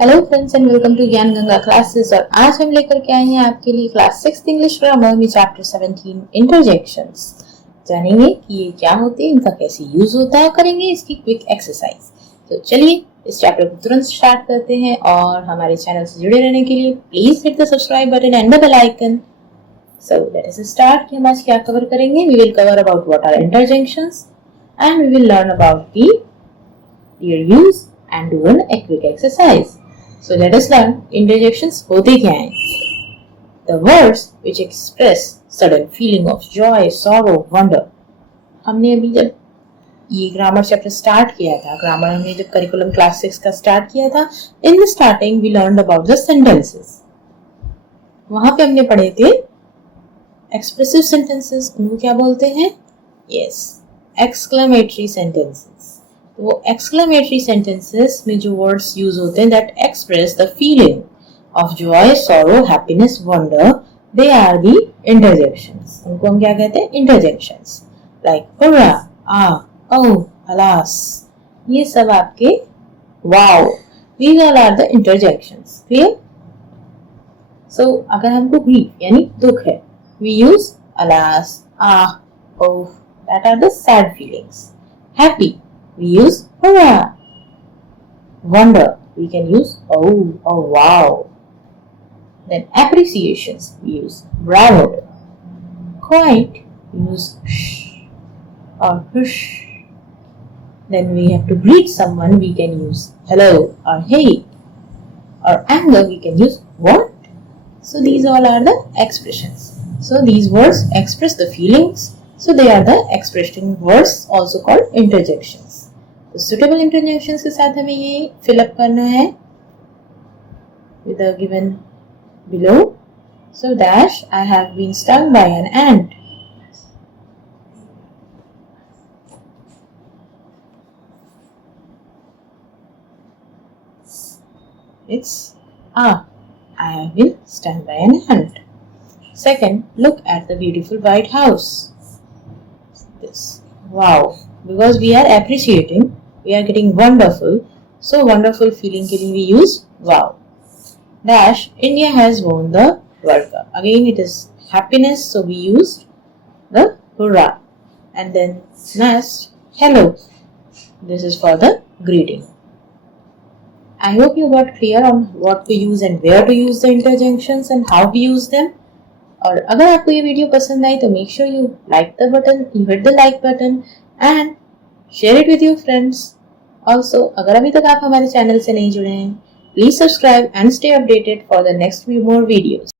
Hello friends and welcome to Gyan Ganga classes. और आज हम लेकर के आए हैं आपके लिए क्लास 6 इंग्लिश ग्रामर में चैप्टर 17 इंटरजेक्शंस। जानेंगे कि ये क्या होते हैं, इनका कैसे यूज होता है, करेंगे इसकी क्विक एक्सरसाइज। तो चलिए इस चैप्टर को तुरंत स्टार्ट करते हैं और हमारे चैनल से जुड़े रहने के लिए please hit the subscribe button and the bell icon. So let us start कि हम आज क्या कवर करेंगे। We will cover about what are interjections and we will learn about their use and do a quick exercise. So let us learn interjections होते क्या हैं. The words which express sudden feeling of joy, sorrow, wonder. हमने अभी जब ये grammar chapter start किया था, grammar हमने जब करिकुलम क्लास 6 का स्टार्ट किया था, in the starting we learned about the sentences. वहां पे हमने पढ़े थे एक्सप्रेसिव सेंटेंसेस. उनको क्या बोलते हैं? Yes, exclamatory sentences. वो एक्सक्लेमेटरी सेंटेंसेस में जो वर्ड्स यूज होते हैं that express the feeling of joy, sorrow, happiness, wonder, they are the interjections. उनको हम क्या कहते हैं? Interjections. Like hurrah, oh, alas, ये सब आपके wow, these all are the interjections. Clear? So अगर हमको ग्रीफ यानी दुख है, we use alas, oh, that are the sad feelings. Happy we use hurrah. Wonder, we can use oh, wow. Then appreciations, we use bravo. Quiet, we use shh or hush. Then we have to greet someone, we can use hello or hey. Or anger, we can use what. So these all are the expressions. So these words express the feelings. So they are the expression words, also called interjections. तो suitable interjections के साथ हमें ये fill up करना है with the given below. So dash, I have been stung by an ant. It's I have been stung by an ant. Second, look at the beautiful white house. This, wow, because we are appreciating, we are getting wonderful. So wonderful feeling के लिए we use wow. Dash, India has won the World Cup. Again it is happiness, so we use the hurrah. And then next, hello. This is for the greeting. I hope you got clear on what to use and where to use the interjections and how to use them. और अगर आपको ये video पसंद आई तो make sure you like the button, you hit the like button and share it with your friends. Also अगर अभी तक आप हमारे चैनल से नहीं जुड़े हैं, please subscribe and stay updated for the next few more videos.